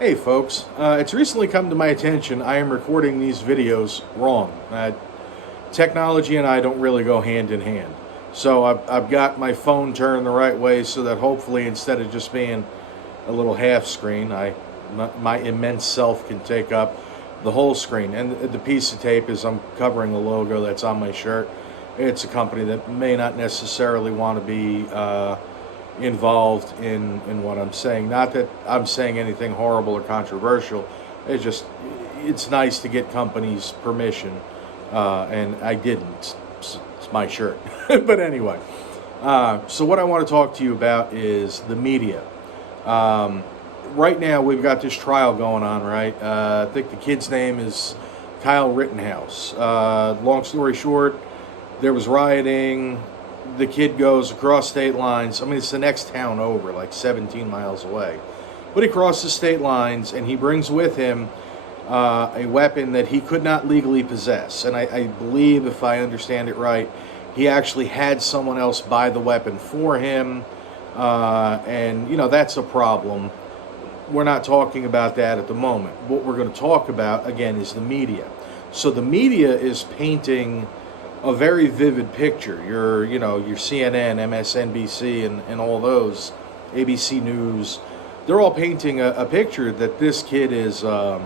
Hey folks, it's recently come to my attention I am recording these videos wrong. Technology and I don't really go hand in hand. So I've got my phone turned the right way so that hopefully instead of just being a little half screen, my immense self can take up the whole screen. And the piece of tape is I'm covering the logo that's on my shirt. It's a company that may not necessarily want to be involved in what I'm saying. Not that I'm saying anything horrible or controversial. It's nice to get companies' permission, and I didn't. It's my shirt. But anyway, so what I want to talk to you about is the media. Right now we've got this trial going on, right? I think the kid's name is Kyle Rittenhouse. Long story short, there was rioting. The kid goes across state lines. I mean, it's the next town over, like 17 miles away. But he crosses state lines, and he brings with him a weapon that he could not legally possess. And I believe, if I understand it right, he actually had someone else buy the weapon for him. And, that's a problem. We're not talking about that at the moment. What we're going to talk about, again, is the media. So the media is painting a very vivid picture. Your CNN, MSNBC, and all those, ABC News, they're all painting a picture that this kid is, a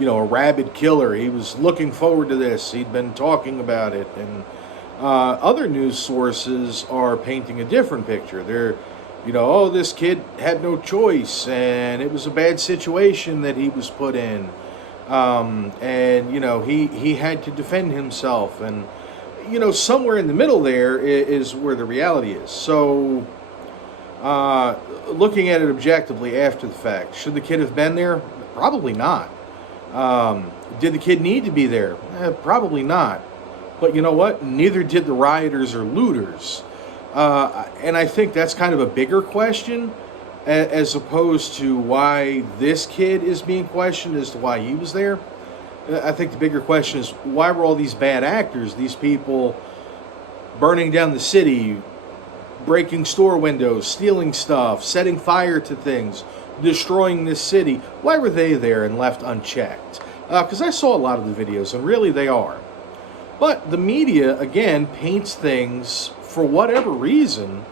rabid killer. He was looking forward to this. He'd been talking about it. And other news sources are painting a different picture. They're, this kid had no choice, and it was a bad situation that he was put in. He had to defend himself, and somewhere in the middle there is where the reality is. So looking at it objectively after the fact, should the kid have been there? Probably not. Did the kid need to be there? Probably not. But you know what? Neither did the rioters or looters. And I think that's kind of a bigger question, as opposed to why this kid is being questioned as to why he was there. I think the bigger question is, why were all these bad actors, these people burning down the city, breaking store windows, stealing stuff, setting fire to things, destroying this city, why were they there and left unchecked? Because I saw a lot of the videos, and really they are. But the media, again, paints things, for whatever reason,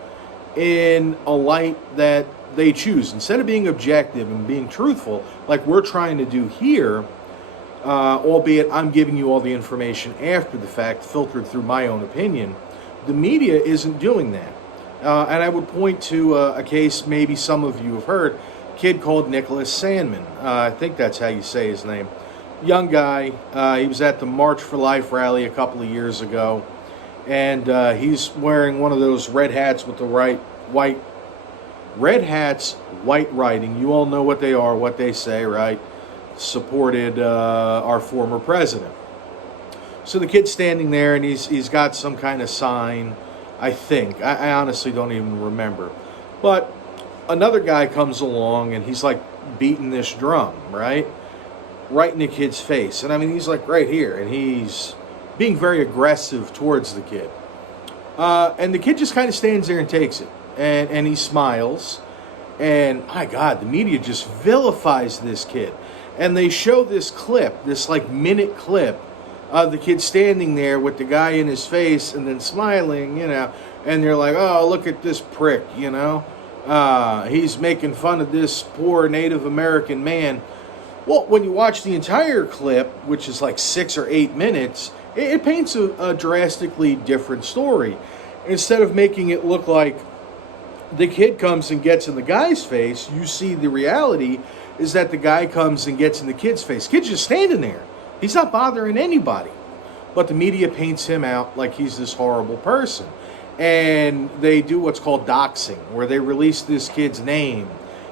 in a light that they choose. Instead of being objective and being truthful, like we're trying to do here, albeit I'm giving you all the information after the fact, filtered through my own opinion, the media isn't doing that. And I would point to a case maybe some of you have heard, a kid called Nicholas Sandman. I think that's how you say his name. Young guy. He was at the March for Life rally a couple of years ago, and he's wearing one of those red hats with the white red hats, white writing. You all know what they are, what they say, right? Supported our former president. So the kid's standing there, and he's got some kind of sign, I think. I honestly don't even remember. But another guy comes along, and he's like beating this drum, right in the kid's face. And I mean, he's like right here, and he's being very aggressive towards the kid. And the kid just kind of stands there and takes it. And he smiles, and my God, the media just vilifies this kid. And they show this clip, this like minute clip of the kid standing there with the guy in his face and then smiling, and they're like, oh, look at this prick, he's making fun of this poor Native American man. Well, when you watch the entire clip, which is like 6 or 8 minutes, it paints a drastically different story. Instead of making it look like the kid comes and gets in the guy's face, you see the reality is that the guy comes and gets in the kid's face. Kid's just standing there. He's not bothering anybody. But the media paints him out like he's this horrible person. And they do what's called doxing, where they release this kid's name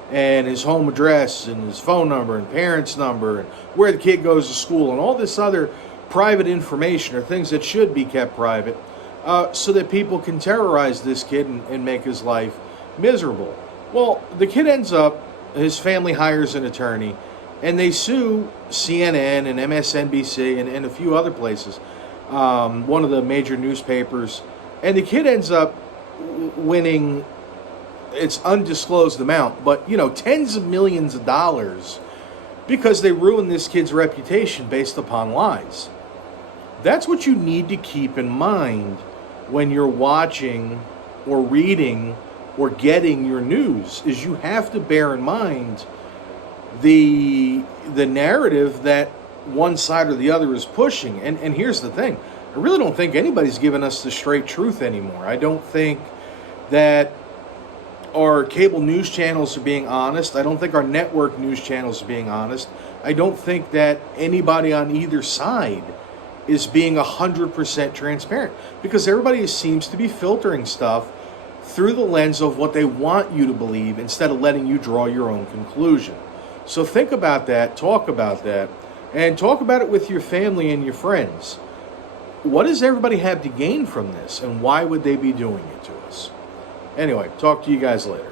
and his home address and his phone number and parents' number and where the kid goes to school and all this other private information or things that should be kept private, so that people can terrorize this kid and make his life miserable. Well, the kid ends up, his family hires an attorney, and they sue CNN and MSNBC and a few other places, one of the major newspapers, and the kid ends up winning it's undisclosed amount, but tens of millions of dollars because they ruined this kid's reputation based upon lies. That's what you need to keep in mind when you're watching or reading or getting your news, is you have to bear in mind the narrative that one side or the other is pushing. And here's the thing. I really don't think anybody's giving us the straight truth anymore. I don't think that our cable news channels are being honest. I don't think our network news channels are being honest. I don't think that anybody on either side is being 100% transparent, because everybody seems to be filtering stuff through the lens of what they want you to believe instead of letting you draw your own conclusion. So think about that, talk about that, and talk about it with your family and your friends. What does everybody have to gain from this, and why would they be doing it to us? Anyway, talk to you guys later.